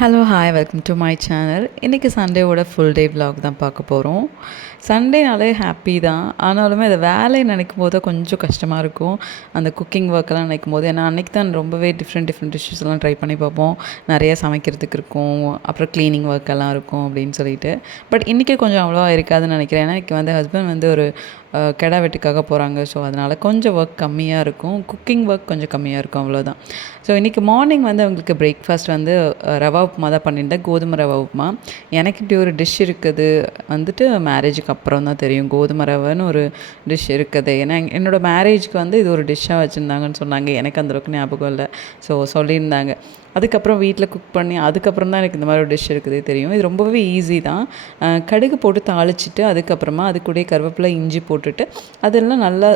Hello hi welcome to my channel. இன்றைக்கி சண்டேவோட full day vlog தான் பார்க்க போகிறோம். சண்டேனாலே ஹாப்பி தான். ஆனாலுமே அதை வேலையை நினைக்கும் போது கொஞ்சம் கஷ்டமாக இருக்கும். அந்த குக்கிங் ஒர்க்கெல்லாம் நினைக்கும் போது, ஏன்னா அன்றைக்கி தான் ரொம்பவே டிஃப்ரெண்ட் டிஷ்ஷஸ்லாம் ட்ரை பண்ணி பார்ப்போம். நிறையா சமைக்கிறதுக்கு இருக்கும், அப்புறம் க்ளீனிங் ஒர்க்கெல்லாம் இருக்கும் அப்படின்னு சொல்லிட்டு. பட் இன்றைக்கி கொஞ்சம் அவ்வளோவா இருக்காதுன்னு நினைக்கிறேன். ஏன்னா இன்றைக்கி வந்து ஹஸ்பண்ட் வந்து ஒரு கெடா வெட்டுக்காக போகிறாங்க. ஸோ அதனால் கொஞ்சம் ஒர்க் கம்மியாக இருக்கும், குக்கிங் ஒர்க் கொஞ்சம் கம்மியாக இருக்கும், அவ்வளோதான். ஸோ இன்றைக்கி மார்னிங் வந்து அவங்களுக்கு பிரேக்ஃபாஸ்ட் வந்து ரவா உப்புமா தான் பண்ணியிருந்தேன், கோதுமை ரவா உப்புமா. எனக்கு இப்படி ஒரு டிஷ் இருக்குது வந்துட்டு மேரேஜுக்கு அப்புறம் தான் தெரியும், கோதுமை ரவைன்னு ஒரு டிஷ் இருக்குது. ஏன்னா என்னோடய மேரேஜ்க்கு வந்து இது ஒரு டிஷ்ஷாக வச்சுருந்தாங்கன்னு சொன்னாங்க. எனக்கு அந்தளவுக்கு ஞாபகம் இல்லை. ஸோ சொல்லியிருந்தாங்க. அதுக்கப்புறம் வீட்டில் குக் பண்ணி அதுக்கப்புறம் தான் எனக்கு இந்த மாதிரி ஒரு டிஷ் இருக்குதே தெரியும். இது ரொம்பவே ஈஸி தான். கடுகு போட்டு தாளிச்சிட்டு அதுக்கப்புறமா அது கூடயே கருவேப்பிலை, இஞ்சி போட்டுட்டு அதெல்லாம் நல்லா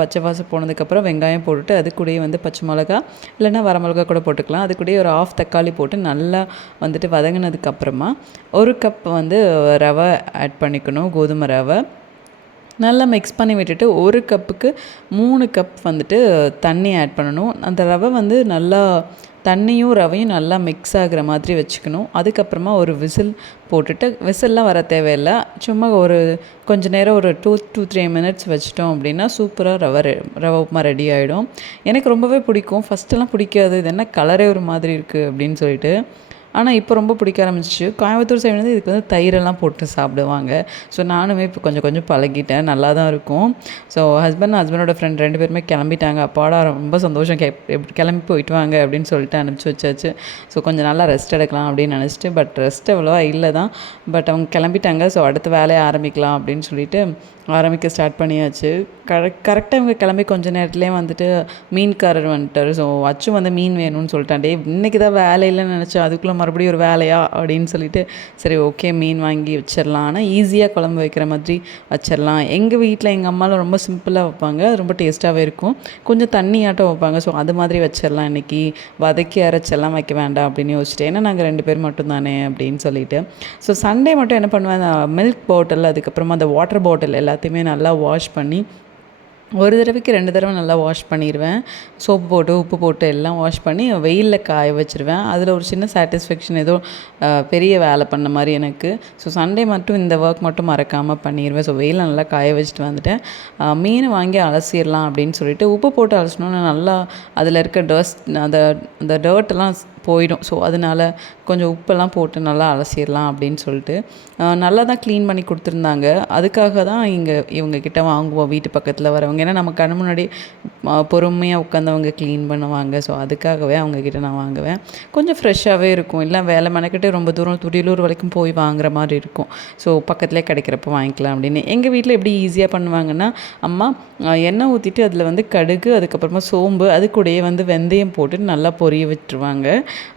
பச்சை வாசம் போனதுக்கப்புறம் வெங்காயம் போட்டுட்டு அது கூடயே வந்து பச்சை மிளகா இல்லைன்னா வரமிளகா கூட போட்டுக்கலாம். அது கூடயே ஒரு ஆஃப் தக்காளி போட்டு நல்லா வந்துட்டு வதங்கினதுக்கப்புறமா ஒரு கப் வந்து ரவை ஆட் பண்ணிக்கணும், கோதுமை ரவை. நல்லா மிக்ஸ் பண்ணி விட்டுட்டு ஒரு கப்புக்கு 3 கப் வந்துட்டு தண்ணி ஆட் பண்ணணும். அந்த ரவை வந்து நல்லா தண்ணியும் ரவையும் நல்லா மிக்ஸ் ஆகிற மாதிரி வச்சுக்கணும். அதுக்கப்புறமா ஒரு விசில் போட்டுட்டு, விசில்லாம் வர தேவையில்லை, சும்மா ஒரு கொஞ்சம் நேரம் ஒரு 2 to 3 மினிட்ஸ் வச்சிட்டோம் அப்படின்னா சூப்பராக ரவை உப்புமா ரெடி ஆகிடும். எனக்கு ரொம்பவே பிடிக்கும். ஃபஸ்ட்டெல்லாம் பிடிக்காது, இது என்ன கலரே ஒரு மாதிரி இருக்குது அப்படின்னு சொல்லிட்டு. ஆனால் இப்போ ரொம்ப பிடிக்க ஆரம்பிச்சிச்சு. கோயம்புத்தூர் சைடு வந்து இதுக்கு வந்து தயிரெல்லாம் போட்டு சாப்பிடுவாங்க. ஸோ நானுமே இப்போ கொஞ்சம் கொஞ்சம் பழகிட்டேன், நல்லா தான் இருக்கும். ஸோ ஹஸ்பண்டோட ஃப்ரெண்ட் 2 பேருமே கிளம்பிட்டாங்க. அப்பாடா ரொம்ப சந்தோஷம், கிளம்பி போயிட்டு வாங்க அப்படின்னு சொல்லிட்டு அனுப்பிச்சி வச்சாச்சு. ஸோ கொஞ்சம் நல்லா ரெஸ்ட் எடுக்கலாம் அப்படின்னு நினச்சிட்டு, பட் ரெஸ்ட் அவ்வளோவா இல்லை தான். பட் அவங்க கிளம்பிட்டாங்க. ஸோ அடுத்த வேலையை ஆரம்பிக்கலாம் அப்படின்னு சொல்லிட்டு ஆரம்பிக்க ஸ்டார்ட் பண்ணியாச்சு. கரெக்டாக இவங்க கிளம்பி கொஞ்சம் நேரத்துலேயே வந்துட்டு மீன்காரர் வந்துட்டார். ஸோ அச்சு வந்து மீன் வேணும்னு சொல்லிட்டான். இன்றைக்கி தான் வேலை இல்லைன்னு நினச்சேன், அதுக்குள்ளே மறுபடியும் ஒரு வேலையா அப்படின்னு சொல்லிட்டு சரி ஓகே மீன் வாங்கி வச்சிடலாம், ஆனால் ஈஸியாக குழம்பு வைக்கிற மாதிரி வச்சிடலாம். எங்கள் வீட்டில் எங்கள் அம்மாலாம் ரொம்ப சிம்பிளாக வைப்பாங்க, ரொம்ப டேஸ்ட்டாகவே இருக்கும், கொஞ்சம் தண்ணியாட்டம் வைப்பாங்க. ஸோ அது மாதிரி வச்சிடலாம், இன்றைக்கி வதக்கி அரைச்செல்லாம் வைக்க வேண்டாம் அப்படின்னு யோசிச்சிட்டேன். ஏன்னா நாங்கள் 2 பேர் மட்டும் தானே அப்படின்னு சொல்லிட்டு. ஸோ சண்டே மட்டும் என்ன பண்ணுவேன், மில்க் பாட்டில் அதுக்கப்புறமா அந்த வாட்டர் பாட்டில் எல்லாத்தையுமே நல்லா வாஷ் பண்ணி ஒரு தடவைக்கு 2 தடவை நல்லா வாஷ் பண்ணிடுவேன். சோப்பு போட்டு உப்பு போட்டு எல்லாம் வாஷ் பண்ணி வெயிலில் காய வச்சுருவேன். அதில் ஒரு சின்ன சாட்டிஸ்ஃபேக்ஷன், ஏதோ பெரிய வேலை பண்ண மாதிரி எனக்கு. ஸோ சண்டே மட்டும் இந்த ஒர்க் மட்டும் மறக்காமல் பண்ணிடுவேன். ஸோ வெயிலில் நல்லா காய வச்சுட்டு வந்துட்டேன். மீன் வாங்கி அலசிடலாம் அப்படின்னு சொல்லிட்டு உப்பு போட்டு அலசணுன்னு நல்லா அதில் இருக்க அந்த டர்ட்டெல்லாம் போயிடும். ஸோ அதனால் கொஞ்சம் உப்பெல்லாம் போட்டு நல்லா அலசிடலாம் அப்படின்னு சொல்லிட்டு நல்லா தான் க்ளீன் பண்ணி கொடுத்துருந்தாங்க. அதுக்காக தான் இவங்கக்கிட்ட வாங்குவோம், வீட்டு பக்கத்தில் வரவங்க. ஏன்னா நம்ம கண்ணு முன்னாடி பொறுமையாக உட்காந்தவங்க க்ளீன் பண்ணுவாங்க. ஸோ அதுக்காகவே அவங்கக்கிட்ட நான் வாங்குவேன். கொஞ்சம் ஃப்ரெஷ்ஷாகவே இருக்கும். இல்லை வேலை மெனக்கிட்டு ரொம்ப தூரம் துடியலூர் வரைக்கும் போய் வாங்குற மாதிரி இருக்கும். ஸோ பக்கத்துலேயே கிடைக்கிறப்ப வாங்கிக்கலாம் அப்படின்னு. எங்கள் வீட்டில் எப்படி ஈஸியாக பண்ணுவாங்கன்னா, அம்மா எண்ணெய் ஊற்றிட்டு அதில் வந்து கடுகு, அதுக்கப்புறமா சோம்பு, அது கூடயே வந்து வெந்தயம் போட்டு நல்லா பொரிய விட்டுருவாங்க.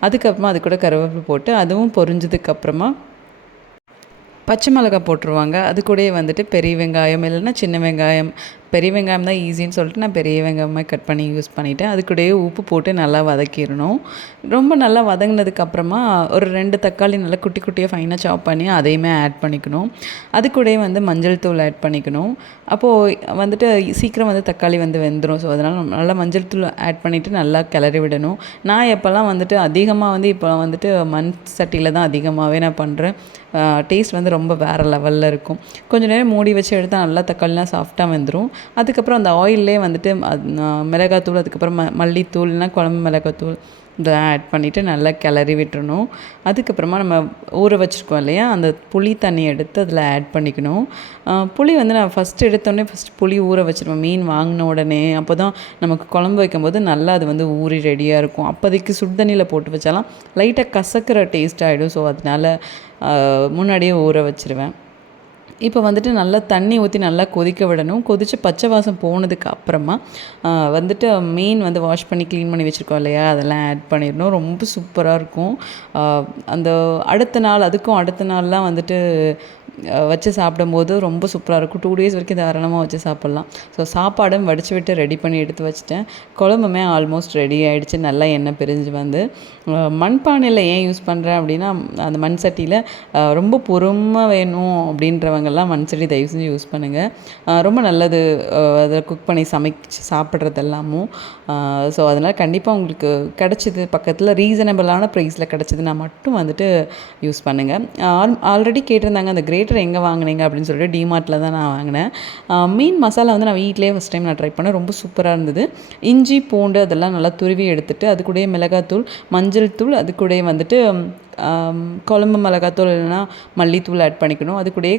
அதுக்கப்புறமா அது கூட கருவேப்பிலை போட்டு அதுவும் பொரிஞ்சதுக்கப்புறமா பச்சை மிளகாய் போட்டுருவாங்க. அது கூடயே வந்துட்டு பெரிய வெங்காயம் இல்லைன்னா சின்ன வெங்காயம், பெரிய வெங்காயம் தான் ஈஸின்னு சொல்லிட்டு நான் பெரிய வெங்காயமாக கட் பண்ணி யூஸ் பண்ணிவிட்டேன். அது கூடயே உப்பு போட்டு நல்லா வதக்கிடணும். ரொம்ப நல்லா வதங்கினதுக்கப்புறமா ஒரு 2 தக்காளி நல்லா குட்டி குட்டியாக ஃபைனாக சாப் பண்ணி அதையுமே ஆட் பண்ணிக்கணும். அது கூடயே வந்து மஞ்சள் தூள் ஆட் பண்ணிக்கணும். அப்போது வந்துட்டு சீக்கிரம் வந்து தக்காளி வந்து வெந்துடும். ஸோ அதனால் நல்லா மஞ்சள் தூள் ஆட் பண்ணிவிட்டு நல்லா கிளறி விடணும். நான் எப்போல்லாம் வந்துட்டு அதிகமாக வந்து இப்போ வந்துட்டு மண் சட்டியில் தான் அதிகமாகவே நான் பண்ணுறேன். டேஸ்ட் வந்து ரொம்ப வேறு லெவலில் இருக்கும். கொஞ்சம் நேரம் மூடி வச்சு எடுத்தால் நல்லா தக்காளிலாம் சாஃப்டாக வெந்துடும். அதுக்கப்புறம் அந்த ஆயிலே வந்துட்டு மிளகாத்தூள், அதுக்கப்புறம் மல்லித்தூள் இல்லைனா குழம்பு மிளகாத்தூள் இதெல்லாம் ஆட் பண்ணிவிட்டு நல்லா கிளறி விட்டுறணும். அதுக்கப்புறமா நம்ம ஊற வச்சுருக்கோம் இல்லையா, அந்த புளி தண்ணி எடுத்து அதில் ஆட் பண்ணிக்கணும். புளி வந்து நான் ஃபஸ்ட்டு புளி ஊற வச்சுருவேன் மீன் வாங்கின உடனே. அப்போ தான் நமக்கு குழம்பு வைக்கும்போது நல்லா அது வந்து ஊறி ரெடியாக இருக்கும். அப்போதைக்கு சுடு தண்ணியில் போட்டு வச்சாலாம் லைட்டாக கசக்கிற டேஸ்ட் ஆகிடும். ஸோ அதனால் முன்னாடியே ஊற வச்சுருவேன். இப்போ வந்துட்டு நல்லா தண்ணி ஊற்றி நல்லா கொதிக்க விடணும். கொதித்து பச்சை வாசம் போனதுக்கு அப்புறமா வந்துட்டு மீன் வந்து வாஷ் பண்ணி க்ளீன் பண்ணி வச்சுருக்கோம் இல்லையா, அதெல்லாம் ஆட் பண்ணிடணும். ரொம்ப சூப்பராக இருக்கும். அந்த அடுத்த நாள்லாம் வந்துட்டு வச்சு சாப்பிடும்போது ரொம்ப சூப்பராக இருக்கும். 2 டேஸ் வரைக்கும் தாராளமாக வச்சு சாப்பிட்லாம். ஸோ சாப்பாடும் வடித்து விட்டு ரெடி பண்ணி எடுத்து வச்சுட்டேன். குழம்புமே ஆல்மோஸ்ட் ரெடி ஆகிடுச்சு. நல்லா எண்ணெய் பிரிஞ்சு வந்து மண்பானையில் ஏன் யூஸ் பண்ணுறேன் அப்படின்னா, அந்த மண் சட்டியில் ரொம்ப பொறுமை வேணும் அப்படின்றவங்கெல்லாம் மண் சட்டி தயவு செஞ்சு யூஸ் பண்ணுங்கள். ரொம்ப நல்லது அதில் குக் பண்ணி சமைச்சு சாப்பிட்றது எல்லாமும். ஸோ அதனால் கண்டிப்பாக உங்களுக்கு கிடச்சிது பக்கத்தில் ரீசனபிளான ப்ரைஸில் கிடச்சிதுன்னா மட்டும் வந்துட்டு யூஸ் பண்ணுங்கள். ஆல்ரெடி கேட்டிருந்தாங்க அந்த கிரேட்டர் எங்கே வாங்கினீங்க அப்படின்னு சொல்லிட்டு டிமார்ட்டில் தான் நான் வாங்கினேன். மீன் மசாலா வந்து நான் வீட்டிலேயே ஃபஸ்ட் டைம் நான் ட்ரை பண்ணேன். ரொம்ப சூப்பராக இருந்தது. இஞ்சி பூண்டு அதெல்லாம் நல்லா துருவி எடுத்துட்டு அது கூடயே மிளகாத்தூள், மஞ்சள் தூள், அது கூடயே வந்துட்டு குழம்பு மிளகாத்தூள் இல்லைன்னா மல்லித்தூள் ஆட் பண்ணிக்கணும். அது கூடயே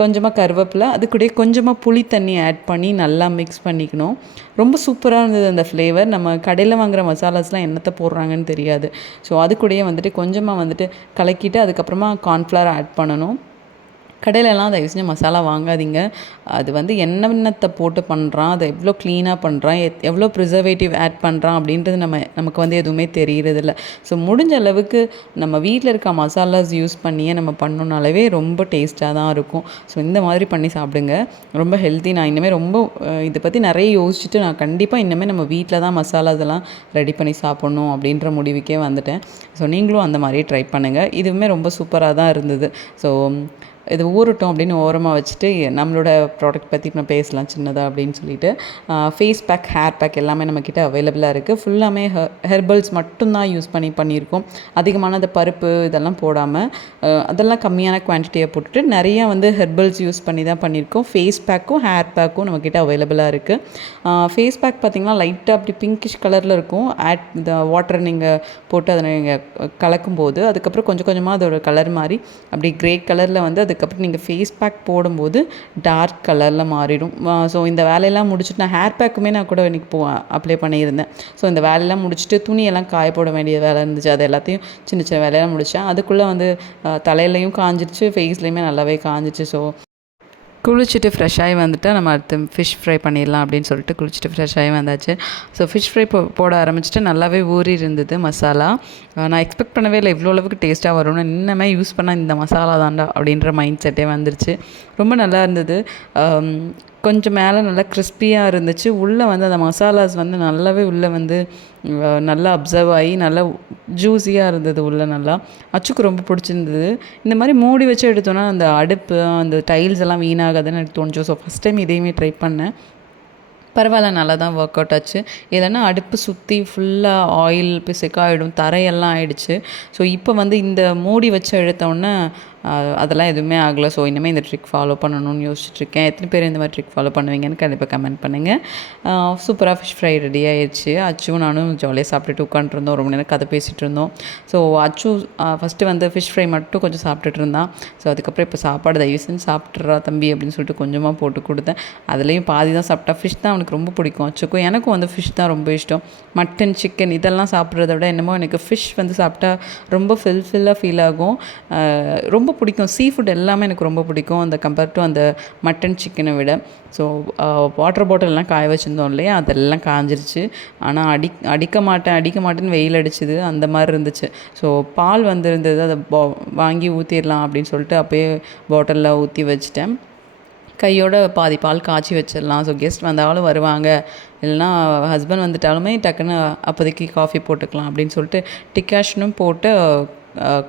கொஞ்சமாக கருவேப்பிலை, அது கூடயே கொஞ்சமாக புளி தண்ணி ஆட் பண்ணி நல்லா மிக்ஸ் பண்ணிக்கணும். ரொம்ப சூப்பராக இருந்தது அந்த ஃப்ளேவர். நம்ம கடையில் வாங்குகிற மசாலாஸ்லாம் என்னத்தை போடுறாங்கன்னு தெரியாது. ஸோ அது கூடயே வந்துட்டு கொஞ்சமாக வந்துட்டு கலக்கிட்டு அதுக்கப்புறமா கார்ன்ஃப்ளவர் ஆட் பண்ணணும். கடையிலலாம் தயவு செஞ்சு மசாலா வாங்காதீங்க. அது வந்து என்னென்னத்தை போட்டு பண்ணுறான், அதை எவ்வளோ க்ளீனாக பண்ணுறான், எவ்வளோ ப்ரிசர்வேட்டிவ் ஆட் பண்ணுறான் அப்படின்றது நமக்கு வந்து எதுவுமே தெரியறதில்ல. ஸோ முடிஞ்ச அளவுக்கு நம்ம வீட்டில் இருக்க மசாலாஸ் யூஸ் பண்ணியே நம்ம பண்ணோன்னாலவே ரொம்ப டேஸ்ட்டாக தான் இருக்கும். ஸோ இந்த மாதிரி பண்ணி சாப்பிடுங்க. ரொம்ப ஹெல்த்தி. நான் இனிமேல் ரொம்ப இதை பற்றி நிறைய யோசிச்சுட்டு நான் கண்டிப்பாக இனிமேல் நம்ம வீட்டில் தான் மசாலா இதெல்லாம் ரெடி பண்ணி சாப்பிட்ணும் அப்படின்ற முடிவுக்கே வந்துட்டேன். ஸோ நீங்களும் அந்த மாதிரியே ட்ரை பண்ணுங்கள். இதுவுமே ரொம்ப சூப்பராக தான் இருந்தது. ஸோ இது ஊறட்டும் அப்படின்னு ஓரமாக வச்சுட்டு நம்மளோட ப்ராடக்ட் பற்றி நம்ம பேசலாம் சின்னதாக அப்படின்னு சொல்லிட்டு ஃபேஸ் பேக், ஹேர் பேக் எல்லாமே நம்மக்கிட்ட அவைலபிளாக இருக்குது. ஃபுல்லாமே ஹெர்பல்ஸ் மட்டும்தான் யூஸ் பண்ணியிருக்கோம். அதிகமான அந்த பருப்பு இதெல்லாம் போடாமல் அதெல்லாம் கம்மியான குவான்டிட்டியை போட்டுட்டு நிறையா வந்து ஹெர்பல்ஸ் யூஸ் பண்ணி தான் பண்ணியிருக்கோம். ஃபேஸ் பேக்கும் ஹேர் பேக்கும் நம்மக்கிட்ட அவைலபிளாக இருக்குது. ஃபேஸ் பேக் பார்த்திங்கன்னா லைட்டாக அப்படி பிங்கிஷ் கலரில் இருக்கும். இந்த வாட்டரை நீங்கள் போட்டு அதை நீங்கள் கலக்கும்போது அதுக்கப்புறம் கொஞ்சம் கொஞ்சமாக அதோட கலர் மாறி அப்படி க்ரே கலரில் வந்து அதுக்கப்புறம் நீங்கள் ஃபேஸ் பேக் போடும்போது டார்க் கலரில் மாறிடும். ஸோ இந்த வேலையெல்லாம் முடிச்சுட்டு நான் ஹேர் பேக்குமே நான் கூட இன்றைக்கி அப்ளை பண்ணியிருந்தேன். ஸோ இந்த வேலையெல்லாம் முடிச்சுட்டு துணியெல்லாம் காய போட வேண்டிய வேலை இருந்துச்சு. அது எல்லாத்தையும் சின்ன சின்ன வேலையெல்லாம் முடித்தேன். அதுக்குள்ளே வந்து தலையிலையும் காஞ்சிடுச்சு, ஃபேஸ்லேயுமே நல்லாவே காஞ்சிச்சு. ஸோ குளிச்சுட்டு ஃப்ரெஷ்ஷாகி வந்துட்டு நம்ம அடுத்து ஃபிஷ் ஃப்ரை பண்ணிடலாம் அப்படின்னு சொல்லிட்டு குளிச்சுட்டு ஃப்ரெஷ்ஷாகி வந்தாச்சு. ஸோ ஃபிஷ் ஃப்ரை போட ஆரம்பிச்சுட்டு நல்லாவே ஊறி இருந்தது மசாலா. நான் எக்ஸ்பெக்ட் பண்ணவே இல்லை இவ்வளோ அளவுக்கு டேஸ்ட்டாக வரும்னு. இன்னமே யூஸ் பண்ணால் இந்த மசாலா தாண்டா அப்படின்ற மைண்ட் செட்டே வந்துருச்சு. ரொம்ப நல்லா இருந்தது. கொஞ்சம் மேலே நல்லா கிறிஸ்பியாக இருந்துச்சு. உள்ளே வந்து அந்த மசாலாஸ் வந்து நல்லாவே உள்ளே வந்து நல்லா அப்சர்வ் ஆகி நல்லா ஜூஸியாக இருந்தது உள்ளே. நல்லா அச்சுக்கு ரொம்ப பிடிச்சிருந்தது. இந்த மாதிரி மூடி வச்சு எடுத்தோன்னா அந்த அடுப்பு அந்த டைல்ஸ் எல்லாம் வீணாகாதுன்னு எனக்கு தோணுச்சு. ஸோ ஃபஸ்ட் டைம் இதையுமே ட்ரை பண்ணேன். பரவாயில்ல, நல்லா தான் ஒர்க் அவுட் ஆச்சு. இல்லைன்னா அடுப்பு சுற்றி ஃபுல்லாக ஆயில் பிசுக்காயிடும், தரையெல்லாம் ஆயிடுச்சு. ஸோ இப்போ வந்து இந்த மூடி வச்சு எடுத்தோன்னே அதெல்லாம் எதுவுமே ஆகலை. ஸோ இனிமேல் இந்த ட்ரிக் ஃபாலோ பண்ணணும்னு யோசிச்சுட்ருக்கேன். எத்தனை பேர் இந்த மாதிரி ட்ரிக் ஃபாலோ பண்ணுவீங்கன்னு கண்டிப்பாக கமெண்ட் பண்ணுங்கள். சூப்பராக ஃபிஷ் ஃப்ரை ரெடி ஆயிடுச்சு. அச்சுவும் நானும் ஜாலியாக சாப்பிட்டுட்டு உட்காந்துருந்தோம். ரொம்ப நேரம் கதை பேசிகிட்டு இருந்தோம். ஸோ அச்சு ஃபஸ்ட்டு வந்து ஃபிஷ் ஃப்ரை மட்டும் கொஞ்சம் சாப்பிட்டுட்டு இருந்தான். ஸோ அதுக்கப்புறம் இப்போ சாப்பாடு தயவு செஞ்சு சாப்பிட்றா தம்பி அப்படின்னு சொல்லிட்டு கொஞ்சமாக போட்டு கொடுத்தேன். அதுலேயும் பாதி தான் சாப்பிட்டா. ஃபிஷ் தான் அவனுக்கு ரொம்ப பிடிக்கும். அச்சுக்கும் எனக்கும் வந்து ஃபிஷ் தான் ரொம்ப இஷ்டம். மட்டன், சிக்கன் இதெல்லாம் சாப்பிட்றத விட என்னமோ எனக்கு ஃபிஷ் வந்து சாப்பிட்டா ரொம்ப ஃபில்லாக ஃபீல் ஆகும். ரொம்ப பிடிக்கும். சீ ஃபுட் எல்லாமே எனக்கு ரொம்ப பிடிக்கும் அந்த கம்பேர் டு அந்த மட்டன், சிக்கனை விட. ஸோ வாட்டர் பாட்டிலெலாம் காய வச்சுருந்தோம் இல்லையா, அதெல்லாம் காஞ்சிருச்சு. ஆனால் அடிக்க மாட்டேன்னு வெயில் அடிச்சுது, அந்த மாதிரி இருந்துச்சு. ஸோ பால் வந்துருந்தது, அதை வாங்கி ஊற்றிடலாம் அப்படின்னு சொல்லிட்டு அப்போயே பாட்டிலில் ஊற்றி வச்சுட்டேன். கையோட பாதி பால் காய்ச்சி வச்சிடலாம். ஸோ கெஸ்ட் வந்தாலும் வருவாங்க, இல்லைனா ஹஸ்பண்ட் வந்துட்டாலுமே டக்குன்னு அப்போதைக்கு காஃபி போட்டுக்கலாம் அப்படின்னு சொல்லிட்டு டிகாஷனும் போட்டு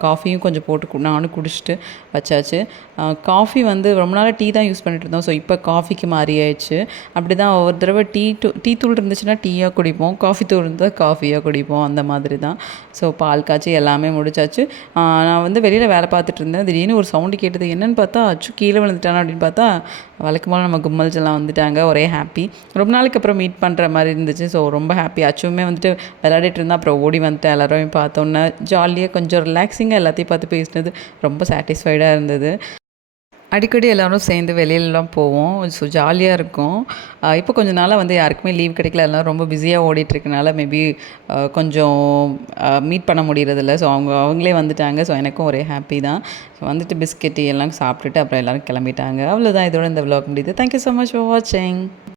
காஃபியும் கொஞ்சம் போட்டு நானும் குடிச்சிட்டு வச்சாச்சு. காஃபி வந்து ரொம்ப நாளாக டீ தான் யூஸ் பண்ணிட்டு இருந்தோம். ஸோ இப்போ காஃபிக்கு மாறி ஆயிடுச்சு. அப்படி தான் ஒவ்வொரு தடவை டீ தூள் இருந்துச்சுன்னா டீயாக குடிப்போம், காஃபி தூள் இருந்தால் காஃபியாக குடிப்போம், அந்த மாதிரி தான். ஸோ பால் காய்ச்சி எல்லாமே முடிச்சாச்சு. நான் வந்து வெளியில் வேலை பார்த்துட்டு இருந்தேன். திடீர்னு ஒரு சவுண்டு கேட்டது. என்னென்னு பார்த்தா அச்சு கீழே விழுந்துட்டானா அப்படின்னு பார்த்தா வழக்கமாக நம்ம கும்மல்ஸ் எல்லாம் வந்துட்டாங்க. ஒரே ஹாப்பி. ரொம்ப நாளைக்கு அப்புறம் மீட் பண்ணுற மாதிரி இருந்துச்சு. ஸோ ரொம்ப ஹாப்பி. அச்சுமே வந்துட்டு விளையாடிட்டு இருந்தால் அப்புறம் ஓடி வந்துட்டு எல்லோரும் பார்த்தோன்னே ஜாலியாக கொஞ்சம் ரிலாக்ஸிங்காக எல்லாத்தையும் பார்த்து பேசினது ரொம்ப சாட்டிஸ்ஃபைடாக இருந்தது. அடிக்கடி எல்லோரும் சேர்ந்து வெளியிலலாம் போவோம். ஸோ ஜாலியாக இருக்கும். இப்போ கொஞ்ச நாளாக வந்து யாருக்குமே லீவ் கிடைக்கல. எல்லோரும் ரொம்ப பிஸியாக ஓடிட்டுருக்கனால மேபி கொஞ்சம் மீட் பண்ண முடியறதில்ல. ஸோ அவங்களே வந்துட்டாங்க. ஸோ எனக்கும் ஒரே ஹாப்பி தான். ஸோ வந்துட்டு பிஸ்கெட்டு எல்லாம் சாப்பிட்டுட்டு அப்புறம் எல்லோரும் கிளம்பிட்டாங்க. அவ்வளோதான், இதோட இந்த விலாக் முடியுது. தேங்க்யூ ஸோ மச் ஃபார் வாட்சிங்.